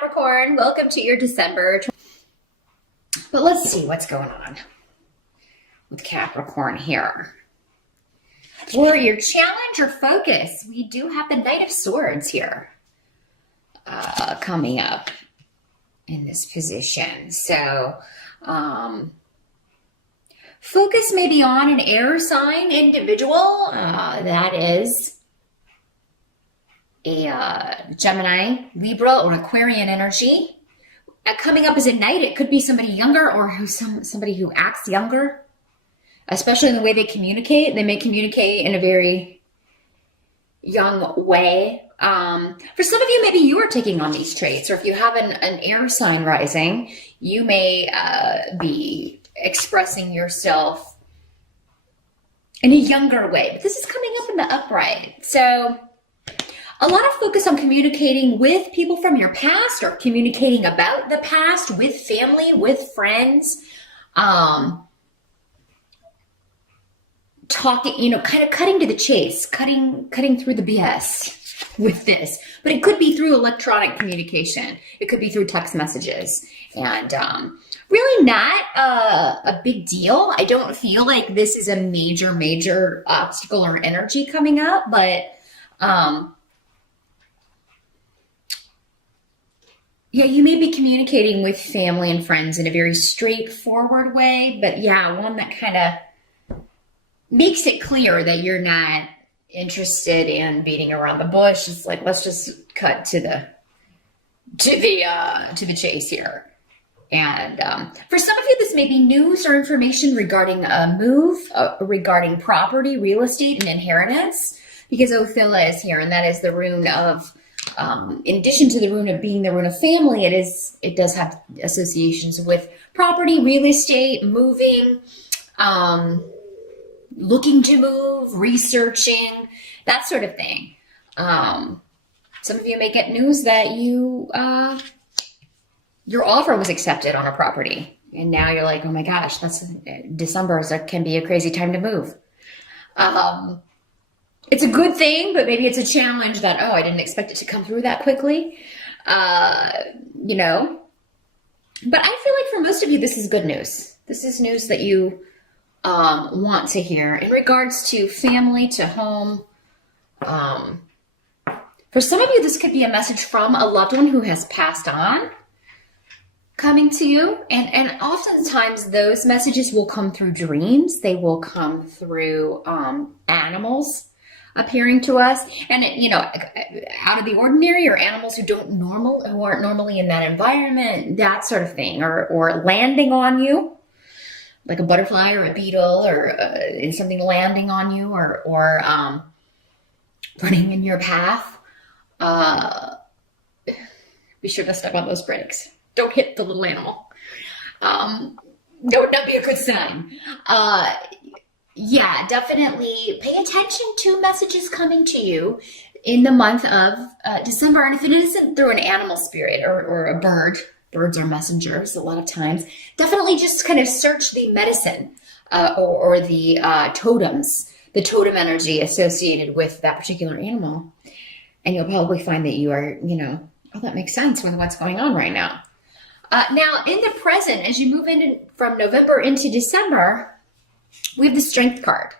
Capricorn. Welcome to your December. But let's see what's going on with Capricorn here. For your challenge or focus, we do have the Knight of Swords here coming up in this position. So focus may be on an air sign individual. That is a Gemini, Libra, or Aquarian energy. Coming up as a knight, it could be somebody younger or somebody who acts younger, especially in the way they communicate. They may communicate in a very young way. For some of you, maybe you are taking on these traits, or if you have an air sign rising, you may be expressing yourself in a younger way. But this is coming up in the upright. So a lot of focus on communicating with people from your past or communicating about the past with family, with friends, talking, kind of cutting to the chase, cutting through the BS with this. But it could be through electronic communication. It could be through text messages, and really not a big deal. I don't feel like this is a major obstacle or energy coming up, but yeah, you may be communicating with family and friends in a very straightforward way, but yeah, one that kind of makes it clear that you're not interested in beating around the bush. It's like, let's just cut to the chase here. And for some of you, this may be news or information regarding a move, regarding property, real estate, and inheritance, because Ophila is here, and that is the rune of, in addition to the rune of being the rune of family, it does have associations with property, real estate, moving, looking to move, researching, that sort of thing. Some of you may get news that your offer was accepted on a property, and now you're like, oh my gosh, December can be a crazy time to move. It's a good thing, but maybe it's a challenge that, I didn't expect it to come through that quickly, But I feel like for most of you, this is good news. This is news that you want to hear in regards to family, to home. For some of you, this could be a message from a loved one who has passed on coming to you. And oftentimes those messages will come through dreams. They will come through animals appearing to us, and out of the ordinary, or animals who aren't normally in that environment, that sort of thing, or landing on you, like a butterfly or a beetle, or in something landing on you, or running in your path. Be sure to step on those brakes. Don't hit the little animal. That would not be a good sign. Yeah, definitely pay attention to messages coming to you in the month of December. And if it isn't through an animal spirit or a bird, birds are messengers a lot of times, definitely just kind of search the medicine or the totems, the totem energy associated with that particular animal. And you'll probably find that you are, that makes sense with what's going on right now. Now, in the present, as you move from November into December, we have the Strength card.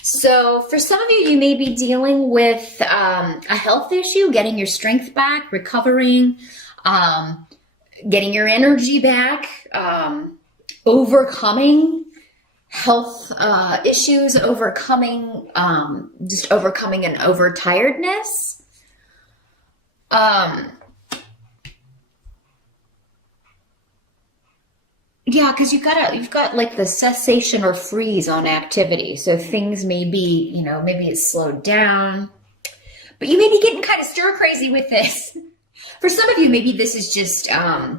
So for some of you, you may be dealing with a health issue, getting your strength back, recovering, getting your energy back, overcoming health issues, overcoming an overtiredness. Yeah, because you've got like the cessation or freeze on activity. So things may be, maybe it's slowed down, but you may be getting kind of stir crazy with this. For some of you, maybe this is just, here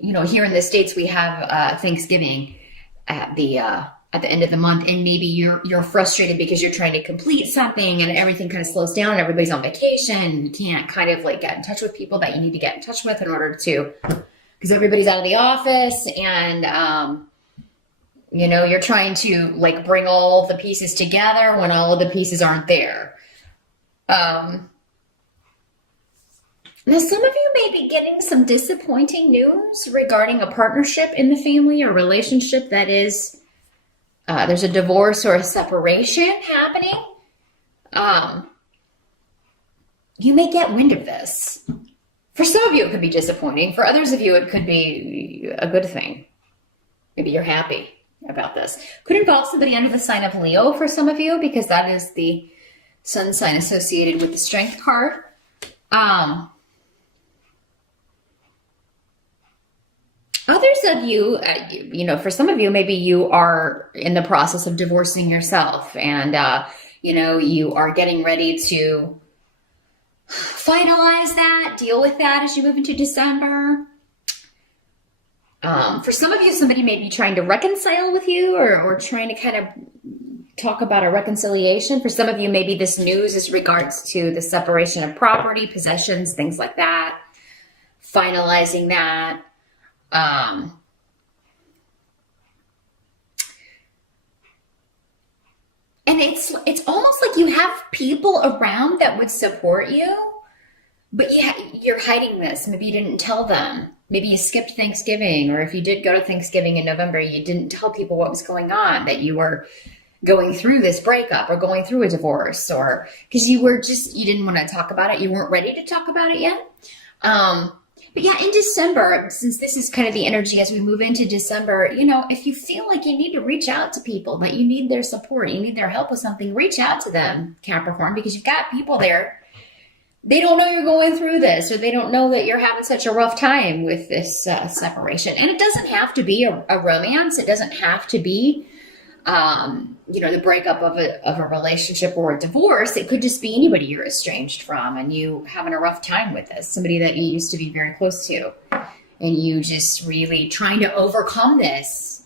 in the States, we have Thanksgiving at the end of the month, and maybe you're frustrated because you're trying to complete something and everything kind of slows down. Everybody's on vacation. You can't kind of like get in touch with people that you need to get in touch with in order to, because everybody's out of the office, and you're trying to like bring all the pieces together when all of the pieces aren't there. Now, some of you may be getting some disappointing news regarding a partnership in the family or relationship that is, there's a divorce or a separation happening. You may get wind of this. For some of you, it could be disappointing. For others of you, it could be a good thing. Maybe you're happy about this. Could involve somebody under the sign of Leo for some of you, because that is the sun sign associated with the Strength card. Others of you, for some of you, maybe you are in the process of divorcing yourself, and, you are getting ready to finalize that, deal with that as you move into December. For some of you, somebody may be trying to reconcile with you or trying to kind of talk about a reconciliation. For some of you, maybe this news is regards to the separation of property, possessions, things like that, finalizing that. And it's almost like you have people around that would support you, but you're hiding this. Maybe you didn't tell them. Maybe you skipped Thanksgiving, or if you did go to Thanksgiving in November, you didn't tell people what was going on, that you were going through this breakup or going through a divorce, or because you didn't want to talk about it. You weren't ready to talk about it yet. But yeah, in December, since this is kind of the energy as we move into December, if you feel like you need to reach out to people, that you need their support, you need their help with something, reach out to them, Capricorn, because you've got people there. They don't know you're going through this, or they don't know that you're having such a rough time with this separation. And it doesn't have to be a romance. It doesn't have to be, the breakup of a relationship or a divorce. It could just be anybody you're estranged from and you having a rough time with this, somebody that you used to be very close to, and you just really trying to overcome this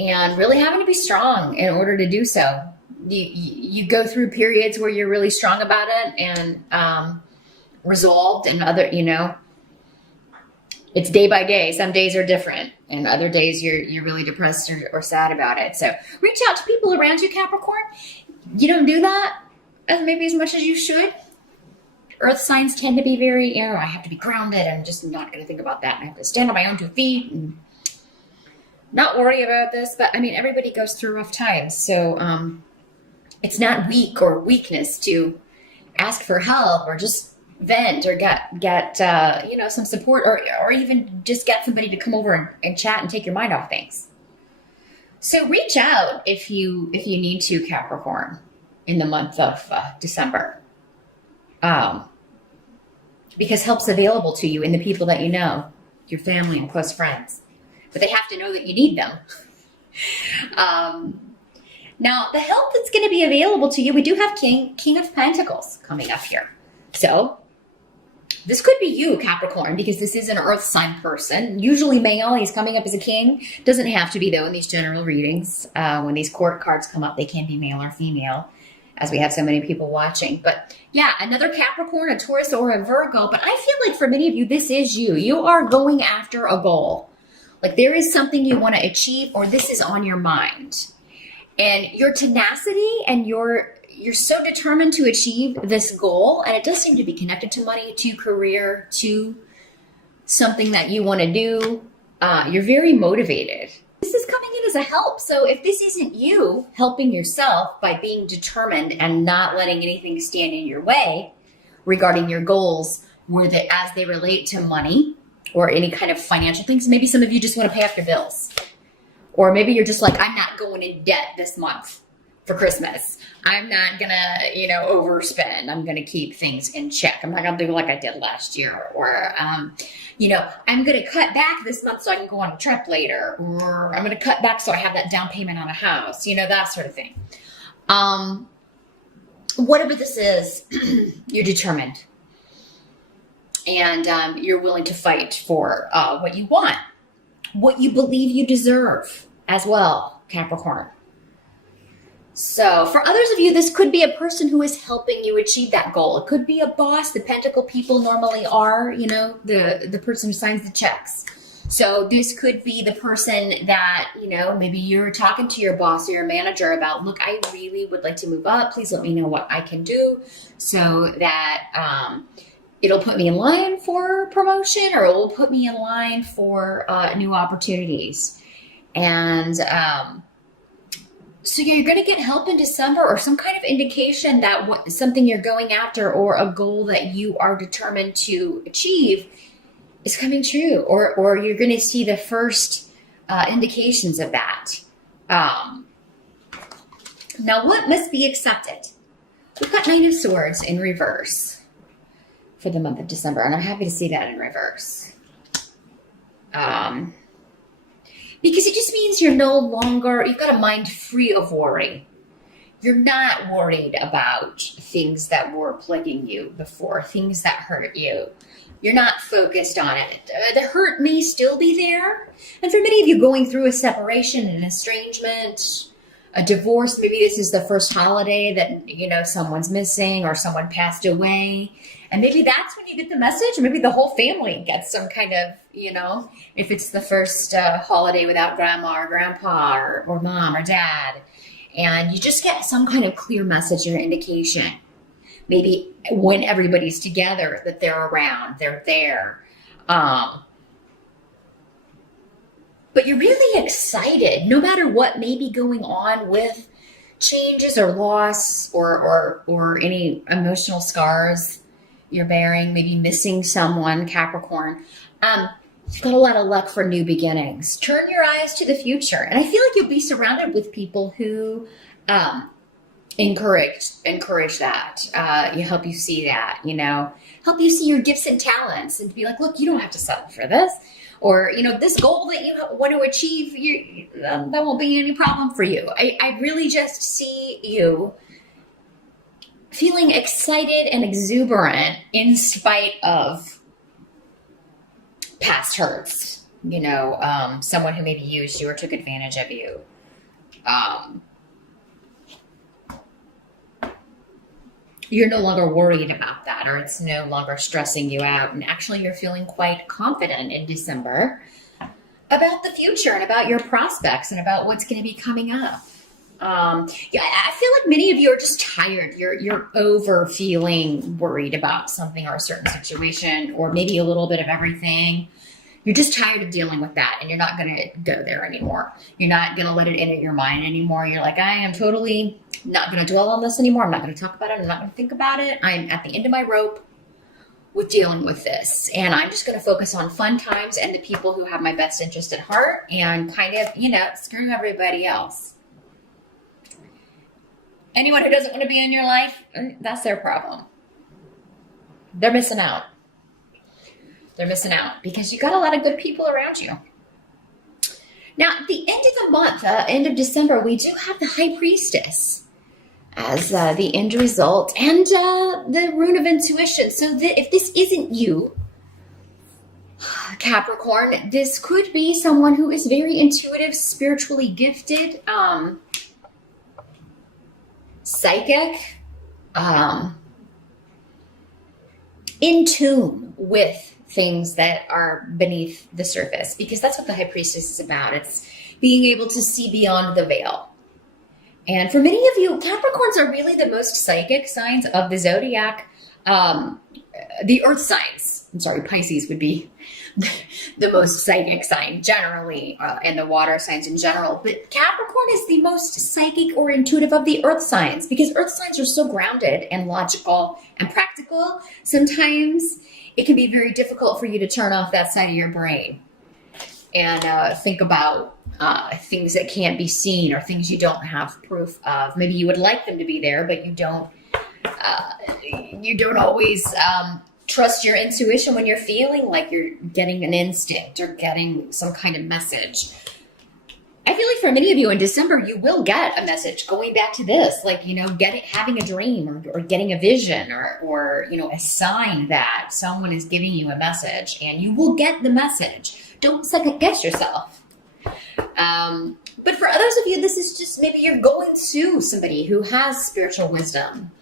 and really having to be strong in order to do so. You go through periods where you're really strong about it and resolved, and other, it's day by day. Some days are different, and other days you're really depressed or sad about it. So reach out to people around you, Capricorn. You don't do that maybe as much as you should. Earth signs tend to be very, I have to be grounded. I'm just not going to think about that. I have to stand on my own 2 feet and not worry about this. But everybody goes through rough times. So it's not weak or weakness to ask for help or just vent or get some support, or even just get somebody to come over and chat and take your mind off things. So reach out if you need to, Capricorn, in the month of December, because help's available to you in the people that you know, your family and close friends, but they have to know that you need them. Now, the help that's going to be available to you, we do have King of Pentacles coming up here. So this could be you, Capricorn, because this is an earth sign person. Usually male, he's coming up as a king. Doesn't have to be, though, in these general readings. When these court cards come up, they can be male or female, as we have so many people watching. But yeah, another Capricorn, a Taurus, or a Virgo. But I feel like for many of you, this is you. You are going after a goal. Like there is something you want to achieve, or this is on your mind. And your tenacity and you're so determined to achieve this goal, and it does seem to be connected to money, to career, to something that you want to do. You're very motivated. This is coming in as a help. So if this isn't you helping yourself by being determined and not letting anything stand in your way regarding your goals, as they relate to money or any kind of financial things, maybe some of you just want to pay off your bills. Or maybe you're just like, I'm not going in debt this month for Christmas. I'm not going to, overspend. I'm going to keep things in check. I'm not going to do like I did last year. Or, I'm going to cut back this month so I can go on a trip later. Or I'm going to cut back so I have that down payment on a house, that sort of thing. Whatever this is, you're determined. And you're willing to fight for what you want, what you believe you deserve as well, Capricorn. So for others of you, this could be a person who is helping you achieve that goal. It could be a boss. The Pentacle people normally are, the person who signs the checks. So this could be the person that, maybe you're talking to your boss or your manager about, look, I really would like to move up. Please let me know what I can do so that It'll put me in line for promotion, or it will put me in line for new opportunities. And so you're going to get help in December, or some kind of indication that something you're going after or a goal that you are determined to achieve is coming true, or you're going to see the first indications of that. Now, what must be accepted? We've got Nine of Swords in reverse for the month of December, and I'm happy to see that in reverse. Because it just means you've got a mind free of worry. You're not worried about things that were plaguing you before, things that hurt you. You're not focused on it. The hurt may still be there. And for many of you going through a separation, an estrangement, a divorce, maybe this is the first holiday that, someone's missing or someone passed away. And maybe that's when you get the message. Maybe the whole family gets some kind of, if it's the first holiday without grandma or grandpa or mom or dad. And you just get some kind of clear message or indication. Maybe when everybody's together, that they're around, they're there. But you're really excited, no matter what may be going on with changes or loss or any emotional scars you're bearing, maybe missing someone, Capricorn. You've got a lot of luck for new beginnings. Turn your eyes to the future. And I feel like you'll be surrounded with people who encourage that. You help you see that, help you see your gifts and talents and be like, look, you don't have to settle for this. Or, this goal that you want to achieve, that won't be any problem for you. I really just see you feeling excited and exuberant in spite of past hurts. Someone who maybe used you or took advantage of you. You're no longer worried about that, or it's no longer stressing you out. And actually, you're feeling quite confident in December about the future and about your prospects and about what's going to be coming up. I feel like many of you are just tired. You're over feeling worried about something or a certain situation, or maybe a little bit of everything. You're just tired of dealing with that, and you're not going to go there anymore. You're not going to let it enter your mind anymore. You're like, I am totally not going to dwell on this anymore. I'm not going to talk about it. I'm not going to think about it. I'm at the end of my rope with dealing with this. And I'm just going to focus on fun times and the people who have my best interest at heart, and kind of, screw everybody else. Anyone who doesn't want to be in your life, that's their problem. They're missing out. They're missing out because you got a lot of good people around you. Now, at the end of the month, end of December, we do have the High Priestess as the end result, and the Rune of Intuition. So if this isn't you, Capricorn, this could be someone who is very intuitive, spiritually gifted, psychic, in tune with things that are beneath the surface, because that's what the High Priestess is about. It's being able to see beyond the veil. And for many of you, Capricorns are really the most psychic signs of the zodiac. The earth signs, Pisces would be the most psychic sign generally, and the water signs in general. But Capricorn is the most psychic or intuitive of the earth signs, because earth signs are so grounded and logical and practical. Sometimes it can be very difficult for you to turn off that side of your brain and think about things that can't be seen, or things you don't have proof of. Maybe you would like them to be there, but you don't always trust your intuition when you're feeling like you're getting an instinct or getting some kind of message. I feel like for many of you in December, you will get a message going back to this, like, having a dream or getting a vision or a sign that someone is giving you a message, and you will get the message. Don't second guess yourself. But for others of you, this is just maybe you're going to somebody who has spiritual wisdom.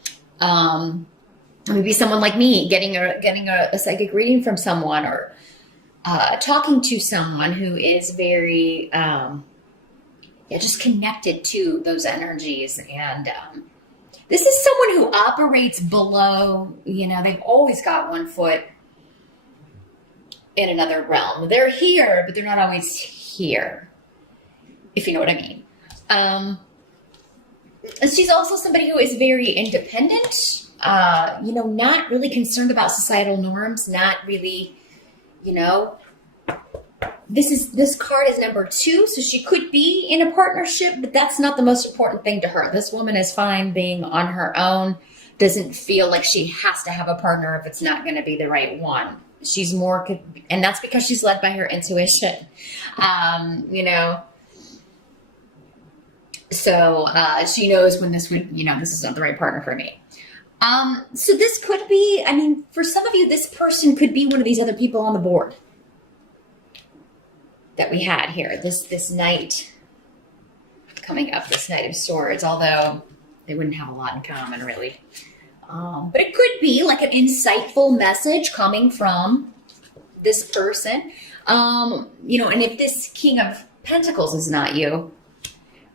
Maybe someone like me getting a psychic reading from someone, or talking to someone who is very just connected to those energies and This is someone who operates below, they've always got one foot in another realm. They're here, but they're not always here, if you know what I mean. She's also somebody who is very independent, not really concerned about societal norms, not really, this card is number 2, so she could be in a partnership, but that's not the most important thing to her. This woman is fine being on her own, doesn't feel like she has to have a partner if it's not going to be the right one. She's more, and that's because she's led by her intuition, So she knows when this would, this is not the right partner for me. So this could be, for some of you, this person could be one of these other people on the board that we had here. This Knight coming up, this Knight of Swords, although they wouldn't have a lot in common, really. But it could be like an insightful message coming from this person. And if this King of Pentacles is not you,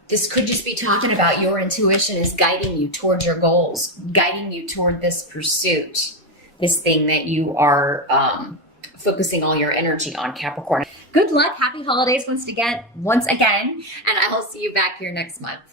this could just be talking about your intuition is guiding you toward your goals, guiding you toward this pursuit, this thing that you are focusing all your energy on, Capricorn. Good luck. Happy holidays once again, and I will see you back here next month.